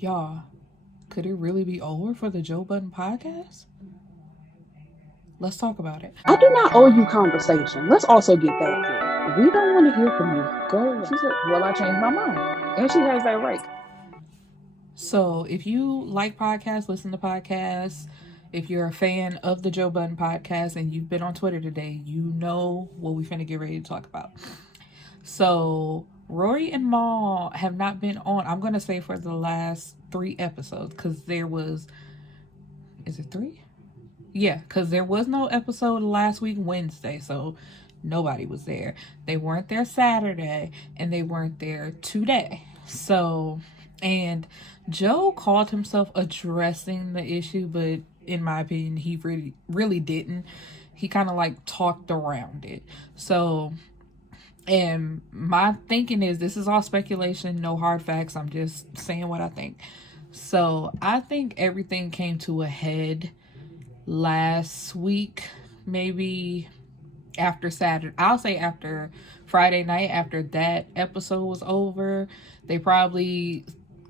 Y'all, could it really be over for the Joe Budden podcast? Let's talk about it. I do not owe you conversation. Let's also get that clear. We don't want to hear from you. Go. She said, well, I changed my mind. And she has that right. So, if you like podcasts, listen to podcasts, if you're a fan of the Joe Budden podcast and you've been on Twitter today, you know what we finna get ready to talk about. So, Rory and Mal have not been on, I'm going to say, for the last 3 episodes, because there was, is it 3? Yeah, because there was no episode last week, Wednesday, so nobody was there. They weren't there Saturday, and they weren't there today. So, and Joe called himself addressing the issue, but in my opinion, he really didn't. He kind of like talked around it. So, and my thinking is this is all speculation, no hard facts. I'm just saying what I think. So, I think everything came to a head last week, maybe after Saturday. I'll say after Friday night, after that episode was over, they probably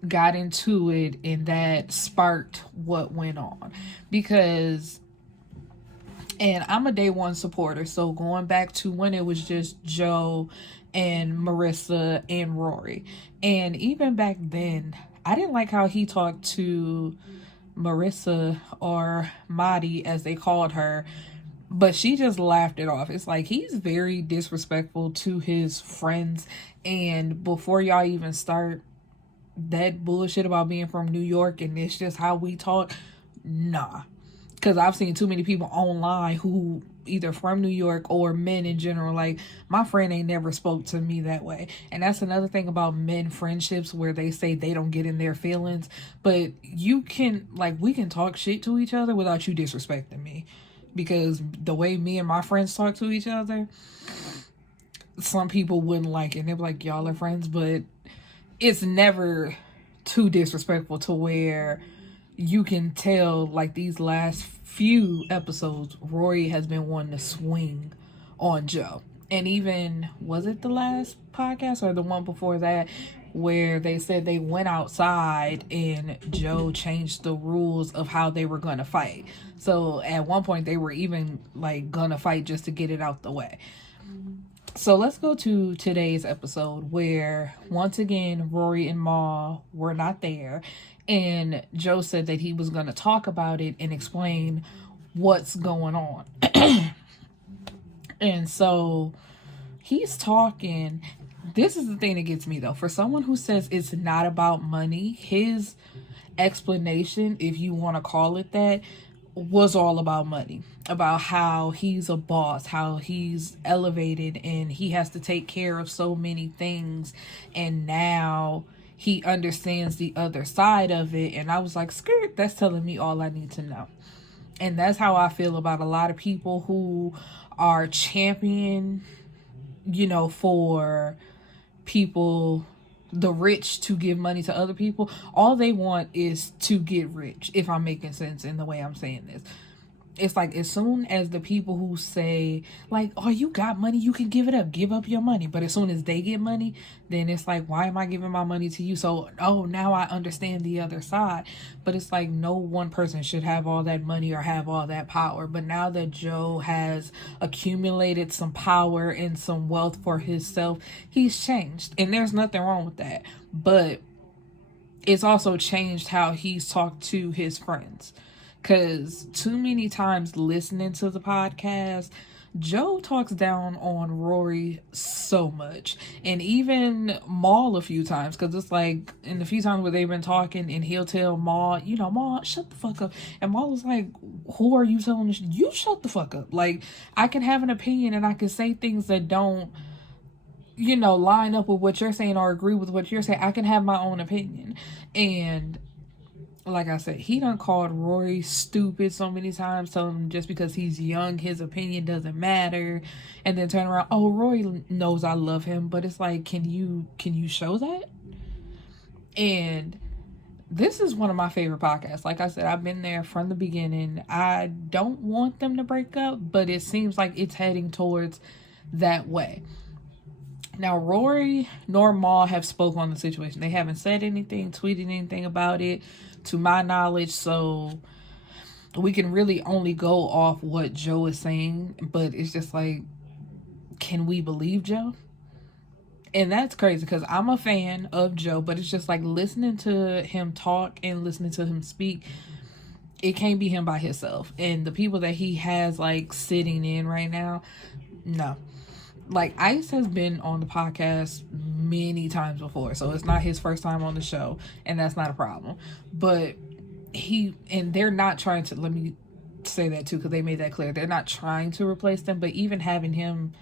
got into it and that sparked what went on. Because, and I'm a day one supporter, so going back to when it was just Joe and Marissa and Rory, and even back then I didn't like how he talked to Marissa, or Maddie as they called her, but she just laughed it off. It's like he's very disrespectful to his friends. And before y'all even start that bullshit about being from New York and it's just how we talk, nah. Because I've seen too many people online who either from New York or men in general, like, my friend ain't never spoke to me that way. And that's another thing about men friendships, where they say they don't get in their feelings, but you can, like, we can talk shit to each other without you disrespecting me. Because the way me and my friends talk to each other, some people wouldn't like it. They're like, y'all are friends, but it's never too disrespectful to where you can tell, like, these last few episodes, Rory has been wanting to swing on Joe. And even, was it the last podcast or the one before that, where they said they went outside and Joe changed the rules of how they were gonna fight. So at one point they were even like gonna fight just to get it out the way. So let's go to today's episode, where once again Rory and Mal were not there, and Joe said that he was going to talk about it and explain what's going on. And so he's talking. This is the thing that gets me, though. For someone who says it's not about money, his explanation, if you want to call it that, was all about money, about how he's a boss, how he's elevated and he has to take care of so many things, and now he understands the other side of it. And I was like, skirt, that's telling me all I need to know. And that's how I feel about a lot of people who are champion, for people, the rich, to give money to other people. All they want is to get rich, if I'm making sense in the way I'm saying this. It's like, as soon as the people who say, like, oh, you got money, you can give it up, give up your money. But as soon as they get money, then it's like, why am I giving my money to you? So, oh, now I understand the other side. But it's like, no one person should have all that money or have all that power. But now that Joe has accumulated some power and some wealth for himself, he's changed. And there's nothing wrong with that. But it's also changed how he's talked to his friends. Because too many times listening to the podcast, Joe talks down on Rory so much. And even Mal a few times. Because it's like, in the few times where they've been talking, and he'll tell Mal, Mal, shut the fuck up. And Mal was like, who are you telling this? You shut the fuck up. Like, I can have an opinion and I can say things that don't, line up with what you're saying or agree with what you're saying. I can have my own opinion. And like I said, he done called Rory stupid so many times, telling him just because he's young, his opinion doesn't matter. And then turn around, oh, Rory knows I love him, but it's like, can you show that? And this is one of my favorite podcasts. Like I said, I've been there from the beginning. I don't want them to break up, but it seems like it's heading towards that way. Now, Rory nor Mal have spoke on the situation. They haven't said anything, tweeted anything about it, to my knowledge. So we can really only go off what Joe is saying. But it's just like, can we believe Joe? And that's crazy because I'm a fan of Joe, but it's just like listening to him talk and listening to him speak. It can't be him by himself. And the people that he has like sitting in right now, no. Like, Ice has been on the podcast many times before, so it's not his first time on the show, and that's not a problem. But they're not trying to, let me say that too, because they made that clear. They're not trying to replace them, but even having him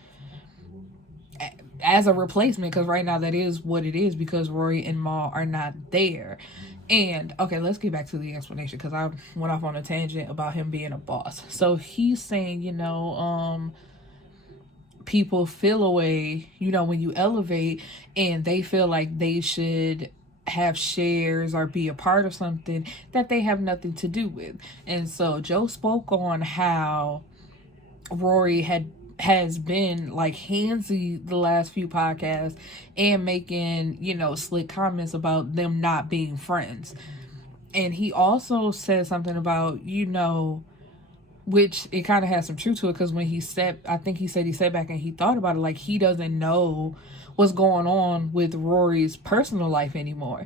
as a replacement, because right now that is what it is, because Rory and Mal are not there. And, okay, let's get back to the explanation, because I went off on a tangent about him being a boss. So he's saying, people feel away, when you elevate, and they feel like they should have shares or be a part of something that they have nothing to do with. And so Joe spoke on how Rory has been like handsy the last few podcasts and making, slick comments about them not being friends. And he also said something about, which it kind of has some truth to it, because when he said back and he thought about it, like, he doesn't know what's going on with Rory's personal life anymore.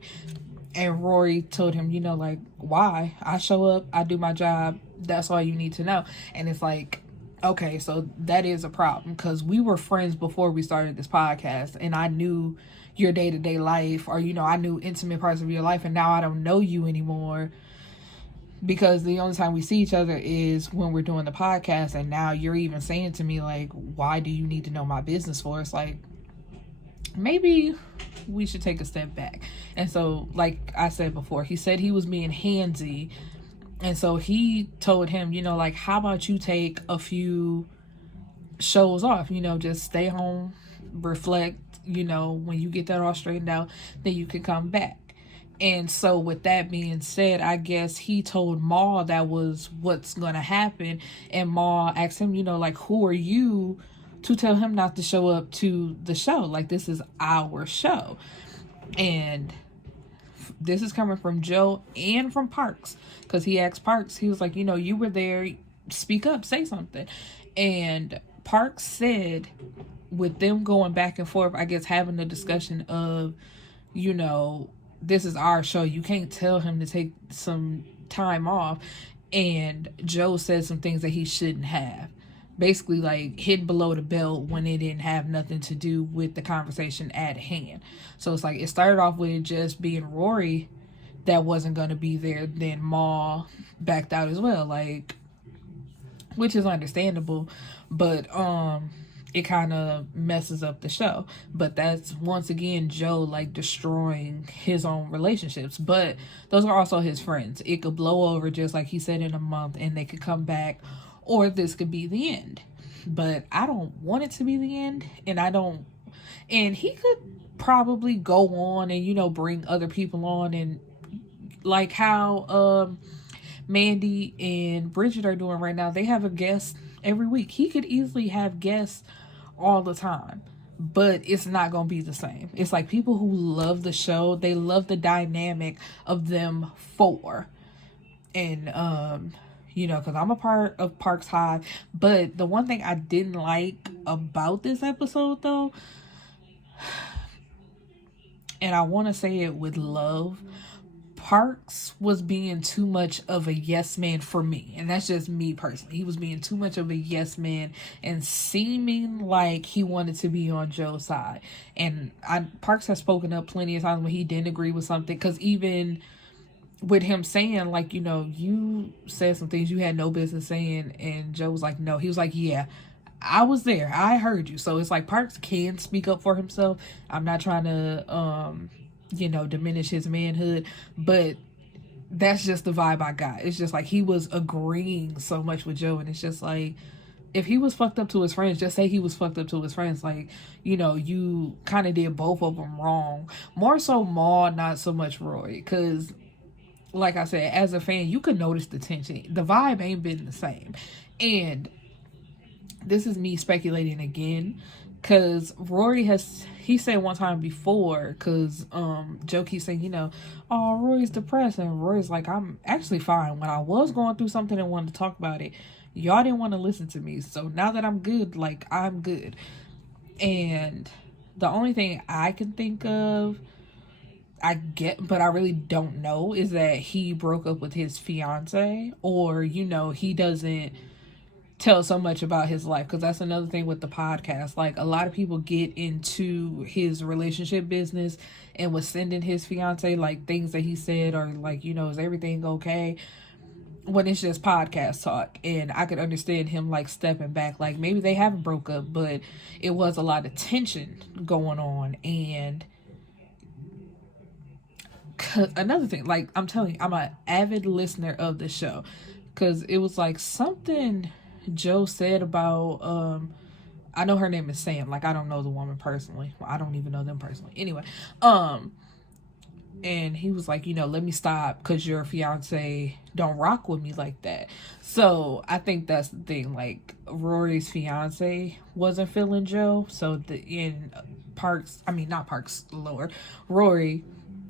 And Rory told him, like, why? I show up, I do my job, that's all you need to know. And it's like, okay, so that is a problem, because we were friends before we started this podcast, and I knew your day-to-day life, or, I knew intimate parts of your life, and now I don't know you anymore, because the only time we see each other is when we're doing the podcast. And now you're even saying to me, like, why do you need to know my business for? It's like, maybe we should take a step back. And so, like I said before, he said he was being handsy. And so he told him, like, how about you take a few shows off, just stay home, reflect, when you get that all straightened out, then you can come back. And so with that being said, I guess he told Mal that was what's going to happen. And Mal asked him, like, who are you to tell him not to show up to the show? Like, this is our show. And this is coming from Joe and from Parks, because he asked Parks, he was like, you were there, speak up, say something. And Parks said, with them going back and forth, I guess having a discussion of, this is our show, you can't tell him to take some time off. And Joe said some things that he shouldn't have, basically like hidden below the belt when it didn't have nothing to do with the conversation at hand. So it's like, it started off with just being Rory that wasn't going to be there, then Mal backed out as well, like, which is understandable, but it kind of messes up the show. But that's, once again, Joe, like, destroying his own relationships. But those are also his friends. It could blow over, just like he said, in a month, and they could come back, or this could be the end. But I don't want it to be the end, and he could probably go on and, bring other people on, and like how Mandy and Bridget are doing right now. They have a guest every week. He could easily have guests all the time, but it's not gonna be the same. It's like, people who love the show, they love the dynamic of them four. And because I'm a part of Parks High. But the one thing I didn't like about this episode, though, and I want to say it with love, Parks was being too much of a yes man for me. And that's just me personally. He was being too much of a yes man and seeming like he wanted to be on Joe's side. And Parks has spoken up plenty of times when he didn't agree with something. Because even with him saying, like, you said some things you had no business saying. And Joe was like, no. He was like, yeah, I was there. I heard you. So it's like, Parks can speak up for himself. I'm not trying to diminish his manhood, but that's just the vibe I got. It's just like, he was agreeing so much with Joe, and it's just like, if he was fucked up to his friends, just say he was fucked up to his friends. Like, you kind of did both of them wrong. More so Mal, not so much Roy, because like I said, as a fan, you could notice the tension. The vibe ain't been the same. And this is me speculating again. Because he said one time before, because Joe keeps saying, oh, Rory's depressed. And Rory's like, I'm actually fine. When I was going through something and wanted to talk about it, y'all didn't want to listen to me. So now that I'm good, like, I'm good. And the only thing I can think of, but I really don't know, is that he broke up with his fiance, or, he doesn't tell so much about his life, because that's another thing with the podcast. Like, a lot of people get into his relationship business and was sending his fiance like things that he said, or like, is everything okay, when it's just podcast talk. And I could understand him like stepping back, like maybe they haven't broke up, but it was a lot of tension going on. And another thing, like, I'm telling you, I'm an avid listener of the show, because it was like something Joe said about I know her name is Sam. Like, I don't know the woman personally. Well, I don't even know them personally. Anyway, and he was like, let me stop, because your fiance don't rock with me like that. So I think that's the thing. Like, Rory's fiance wasn't feeling Joe. So Rory,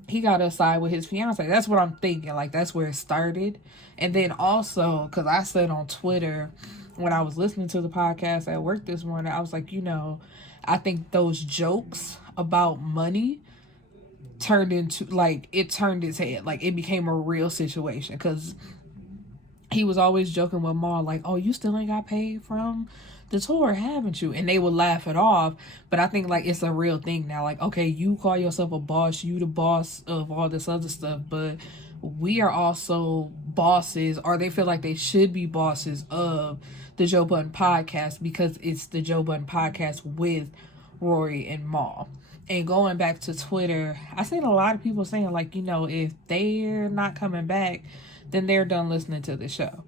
he got to side with his fiance. That's what I'm thinking. Like, that's where it started. And then also, because I said on Twitter, when I was listening to the podcast at work this morning, I was like, I think those jokes about money turned into, like, it turned its head. Like, it became a real situation, because he was always joking with Mal, like, oh, you still ain't got paid from the tour, haven't you? And they would laugh it off. But I think, like, it's a real thing now. Like, okay, you call yourself a boss, you the boss of all this other stuff, but we are also bosses, or they feel like they should be bosses of the Joe Budden Podcast, because it's the Joe Budden Podcast with Rory and Mal. And going back to Twitter, I seen a lot of people saying, like, if they're not coming back, then they're done listening to the show.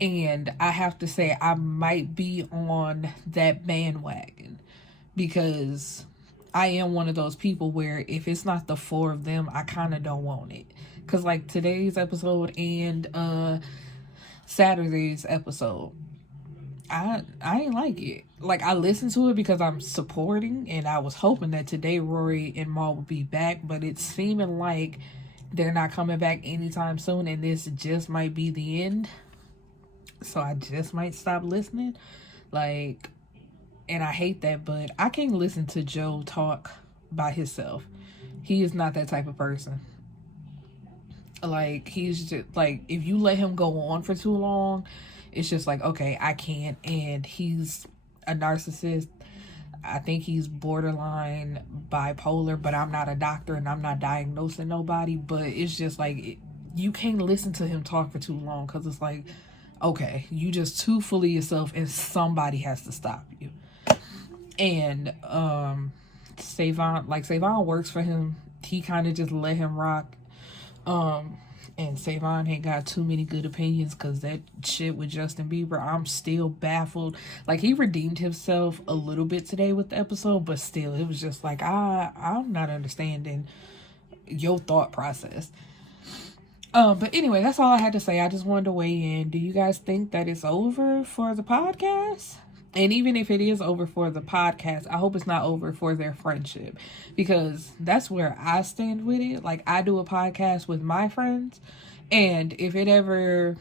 And I have to say, I might be on that bandwagon, because I am one of those people where if it's not the four of them, I kind of don't want it. Because, like, today's episode and Saturday's episode, I ain't like it. Like, I listened to it because I'm supporting, and I was hoping that today Rory and Mal would be back, but it's seeming like they're not coming back anytime soon, and this just might be the end. So I just might stop listening. Like, and I hate that, but I can't listen to Joe talk by himself. He is not that type of person. Like, he's just, like, if you let him go on for too long, it's just like, okay, I can't. And he's a narcissist. I think he's borderline bipolar, but I'm not a doctor and I'm not diagnosing nobody. But it's just like, you can't listen to him talk for too long, because it's like, okay, you just too full of yourself and somebody has to stop you. And Savon works for him. He kind of just let him rock. And Savon ain't got too many good opinions, because that shit with Justin Bieber, I'm still baffled. Like, he redeemed himself a little bit today with the episode, but still, it was just like, I'm not understanding your thought process. But anyway, that's all I had to say. I just wanted to weigh in. Do you guys think that it's over for the podcast? And even if it is over for the podcast, I hope it's not over for their friendship, because that's where I stand with it. Like, I do a podcast with my friends, and if it ever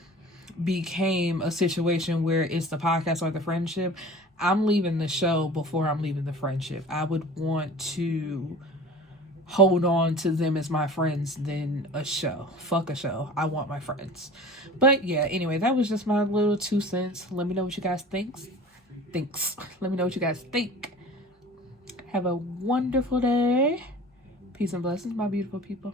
became a situation where it's the podcast or the friendship, I'm leaving the show before I'm leaving the friendship. I would want to hold on to them as my friends than a show. Fuck a show. I want my friends. But yeah, anyway, that was just my little 2 cents. Let me know what you guys think. Let me know what you guys think. Have a wonderful day. Peace and blessings, my beautiful people.